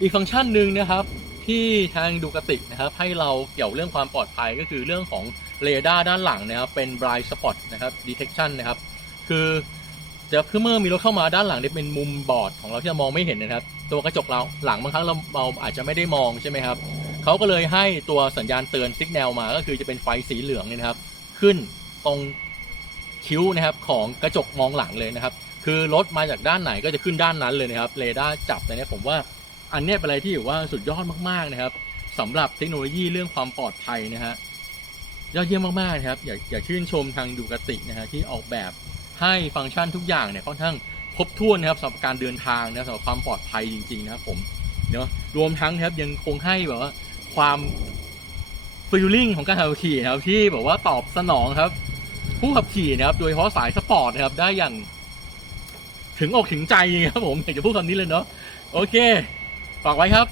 อีกฟังก์ชันหนึ่งนะครับ ที่ทางดูกตินะครับ ให้เราเกี่ยวเรื่องความปลอดภัยก็คือเรื่องของเรดาร์ด้านหลังนะครับ เป็น blind spot นะครับ detection นะครับ คือจะเมื่อมีรถเข้ามาด้านหลังเนี่ยเป็นมุมบอดของเราที่เรามองไม่เห็นนะครับ ตัวกระจกเราหลังบางครั้งเราเราอาจจะไม่ได้มองใช่ไหมครับเขาก็เลยให้ตัวสัญญาณเตือนสัญญาณมา ก็คือจะเป็นไฟสีเหลืองเนี่ยนะครับ ขึ้นตรงคิ้วนะครับของกระจกมองหลังเลยนะครับ คือรถมาจากด้านไหนก็จะขึ้นด้านนั้นเลยนะครับเรดาร์จับเลยเนี่ยผมว่า อันเนี้ยเป็นอะไรที่อยู่ว่าสุดยอดมากๆนะครับสำหรับเทคโนโลยีเรื่องความปลอดภัยนะฮะยอดเยี่ยมมากๆนะครับ อยากอยากชื่นชมทางดูกตินะฮะที่ออกแบบให้ฟังก์ชันทุกอย่างเนี่ยค่อนข้างครบถ้วนนะครับสำหรับการเดินทางนะสำหรับความปลอดภัยจริง ๆ นะครับผมเนาะรวมทั้งนะครับยังคงให้แบบว่าความฟีลลิ่งของการขับขี่นะครับที่แบบว่าตอบสนองครับ ผู้ขับขี่นะครับ โดยเฉพาะสายสปอร์ตนะครับได้อย่างถึงอกถึงใจจริงครับผมอยากจะพูดคำนี้เลยเนาะโอเค ฝากไว้ครับ